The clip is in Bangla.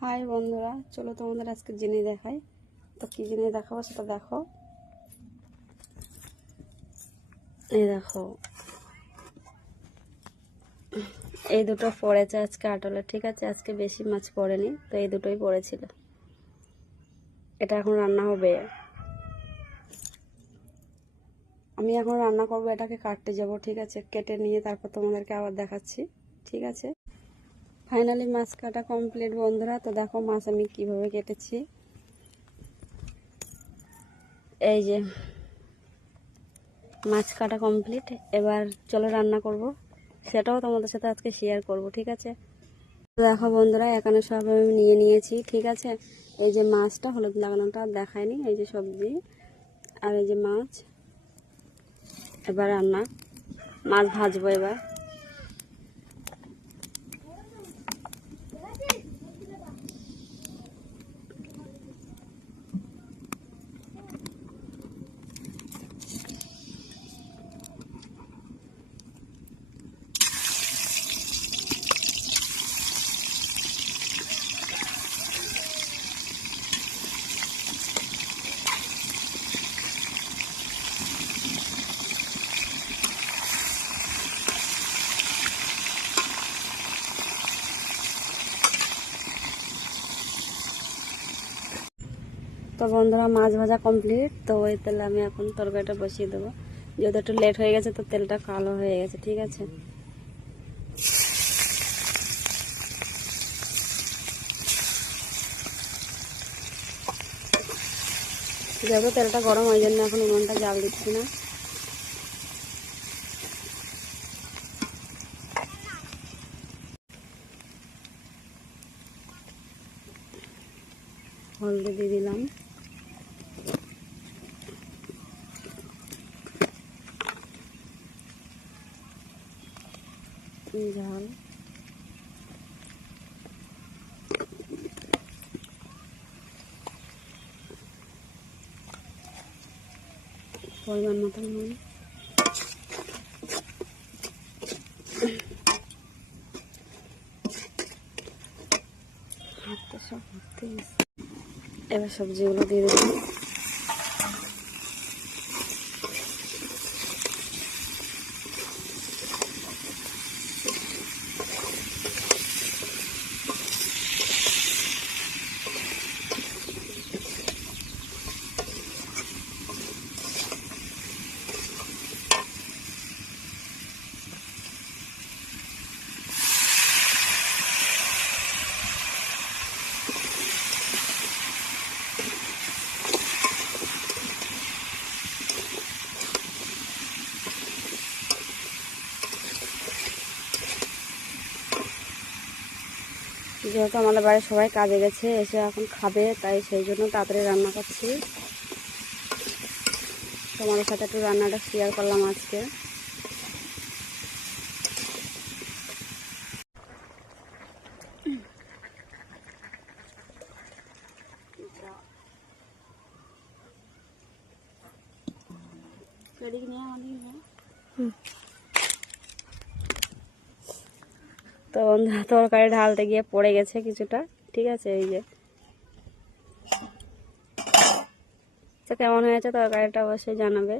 হাই বন্ধুরা, চলো তোমাদের আজকে জিনিস দেখাই। তো কী জিনিস দেখাবো সেটা দেখো। এই দেখো। এই দুটো পড়েছে আজকে আটলে, ঠিক আছে? আজকে বেশি মাছ পড়েনি, তো এই দুটোই পড়েছিল। এটা এখন রান্না হবে। আমি এখন রান্না করব, এটাকে কাটতে যাব, ঠিক আছে? কেটে নিয়ে তারপর তোমাদেরকে আবার দেখাচ্ছি, ঠিক আছে? ফাইনালি মাছ কাটা কমপ্লিট বন্ধুরা, তো দেখো মাছ আমি কীভাবে কেটেছি। এই যে মাছ কাটা কমপ্লিট, এবার চলো রান্না করব। সেটাও তোমাদের সাথে আজকে শেয়ার করব, ঠিক আছে? দেখো বন্ধুরা, এখানে সব আমি নিয়ে নিয়েছি, ঠিক আছে? এই যে মাছটা হলুদ লাগানোটা দেখায়নি, এই যে সবজি আর এই যে মাছ। এবার রান্না, মাছ ভাজবো এবার। বন্ধুরা, মাছ ভাজা কমপ্লিট তো ওই তেলে আমি এখন তরকারিটা বসিয়ে দেবো। যেহেতু একটু লেট হয়ে গেছে, তো তেলটা কালো হয়ে গেছে, ঠিক আছে? যেহেতু তেলটা গরম, ওই জন্য এখন উনুনটা জাল দিচ্ছি না। হলদি দিয়ে দিলাম। ঝাল পরিমাণ মতো নুন। হাতটা সব গেছে এবার সবজিগুলো দিয়ে দিলাম যেহেতু আমাদের বাড়ির সবাই কাজে গেছে এসে এখন খাবে তাই সেই জন্য তাড়াতাড়ি রান্না করছি। তোমাদের সাথে একটু রান্নাটা শেয়ার করলাম আজকে। তো বন্ধুরা তরকারি ঢালতে গিয়ে পড়ে গেছে কিছুটা, ঠিক আছে, এই যে। তো কেমন হয়েছে তরকারিটা অবশ্যই জানাবে।